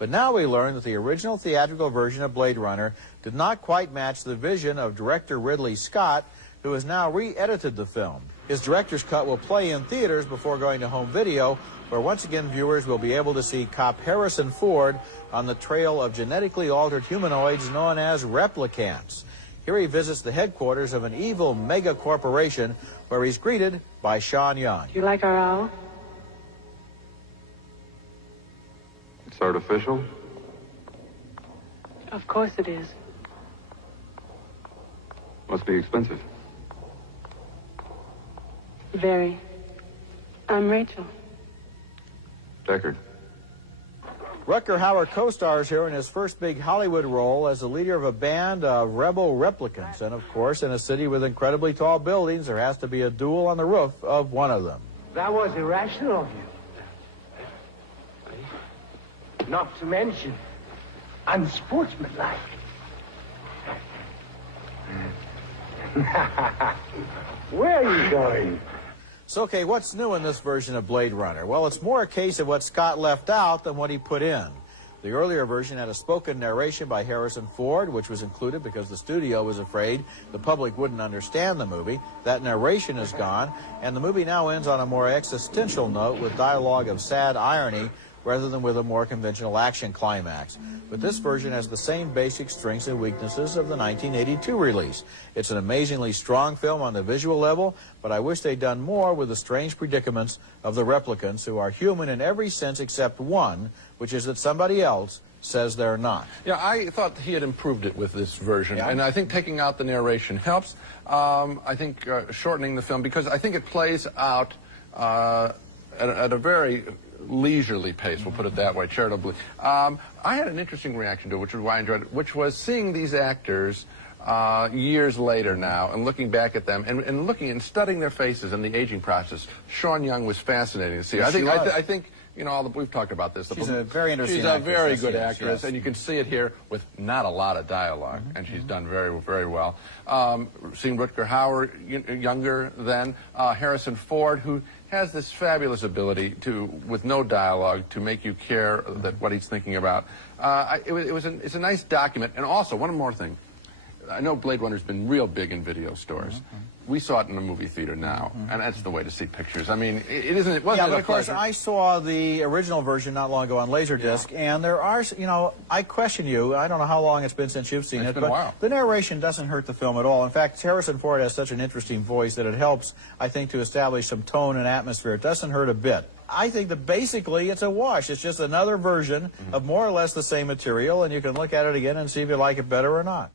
But now we learn that the original theatrical version of Blade Runner did not quite match the vision of director Ridley Scott, who has now re-edited the film. His director's cut will play in theaters before going to home video, where once again viewers will be able to see cop Harrison Ford on the trail of genetically altered humanoids known as replicants. Here he visits the headquarters of an evil mega corporation, where he's greeted by Sean Young. Do you like our owl? It's artificial? Of course it is. Must be expensive. Very. I'm Rachel. Deckard. Rutger Hauer co-stars here in his first big Hollywood role as the leader of a band of rebel replicants. And of course, in a city with incredibly tall buildings, there has to be a duel on the roof of one of them. That was irrational of you. Not to mention, unsportsmanlike. Where are you going? So, okay, what's new in this version of Blade Runner? Well, it's more a case of what Scott left out than what he put in. The earlier version had a spoken narration by Harrison Ford, which was included because the studio was afraid the public wouldn't understand the movie. That narration is gone, and the movie now ends on a more existential note with dialogue of sad irony rather than with a more conventional action climax. But this version has the same basic strengths and weaknesses of the 1982 release. It's an amazingly strong film on the visual level, but I wish they'd done more with the strange predicaments of the replicants, who are human in every sense except one, which is that somebody else says they're not. Yeah, I thought he had improved it with this version, yeah. And I think taking out the narration helps. I think shortening the film, because I think it plays out at a very leisurely pace, we'll put it that way, charitably. I had an interesting reaction to it, which is why I enjoyed it, which was seeing these actors years later now and looking back at them and looking and studying their faces and the aging process. Sean Young was fascinating to see. Yes, I think you know, we've talked about this. She's a very interesting She's a actress, very yes, good yes, actress, yes. and you can see it here with not a lot of dialogue, and she's done very, very well. Seeing Rutger Hauer younger then, Harrison Ford, who has this fabulous ability to, with no dialogue, to make you care that what he's thinking about. It's a nice document, and also one more thing. I know Blade Runner's been real big in video stores. We saw it in a movie theater now, and that's the way to see pictures. I mean, it wasn't yeah, but a of course, pleasure. I saw the original version not long ago on Laserdisc, and there are, you know, I question you. I don't know how long it's been since you've seen it, been a but while. The narration doesn't hurt the film at all. In fact, Harrison Ford has such an interesting voice that it helps, I think, to establish some tone and atmosphere. It doesn't hurt a bit. I think that basically it's a wash. It's just another version of more or less the same material, and you can look at it again and see if you like it better or not.